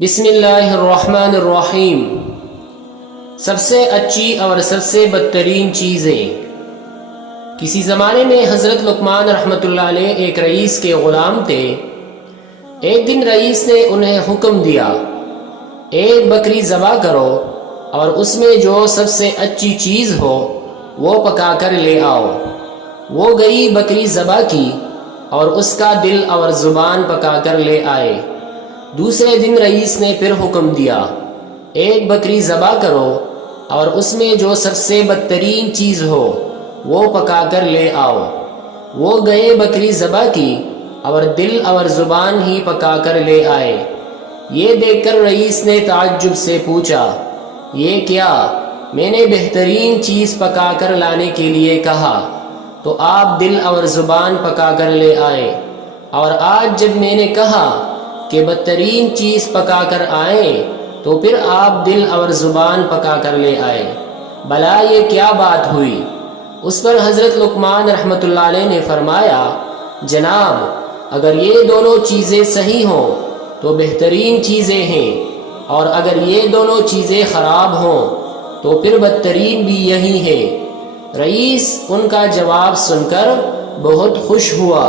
بسم اللہ الرحمن الرحیم۔ سب سے اچھی اور سب سے بدترین چیزیں۔ کسی زمانے میں حضرت لقمان رحمۃ اللہ علیہ ایک رئیس کے غلام تھے۔ ایک دن رئیس نے انہیں حکم دیا، ایک بکری ذبح کرو اور اس میں جو سب سے اچھی چیز ہو وہ پکا کر لے آؤ۔ وہ گئی، بکری ذبح کی اور اس کا دل اور زبان پکا کر لے آئے۔ دوسرے دن رئیس نے پھر حکم دیا، ایک بکری ذبح کرو اور اس میں جو سب سے بدترین چیز ہو وہ پکا کر لے آؤ۔ وہ گئے، بکری ذبح کی اور دل اور زبان ہی پکا کر لے آئے۔ یہ دیکھ کر رئیس نے تعجب سے پوچھا، یہ کیا؟ میں نے بہترین چیز پکا کر لانے کے لیے کہا تو آپ دل اور زبان پکا کر لے آئے، اور آج جب میں نے کہا کہ بدترین چیز پکا کر آئیں تو پھر آپ دل اور زبان پکا کر لے آئے۔ بھلا یہ کیا بات ہوئی؟ اس پر حضرت لقمان رحمۃ اللہ علیہ نے فرمایا، جناب، اگر یہ دونوں چیزیں صحیح ہوں تو بہترین چیزیں ہیں، اور اگر یہ دونوں چیزیں خراب ہوں تو پھر بدترین بھی یہی ہے۔ رئیس ان کا جواب سن کر بہت خوش ہوا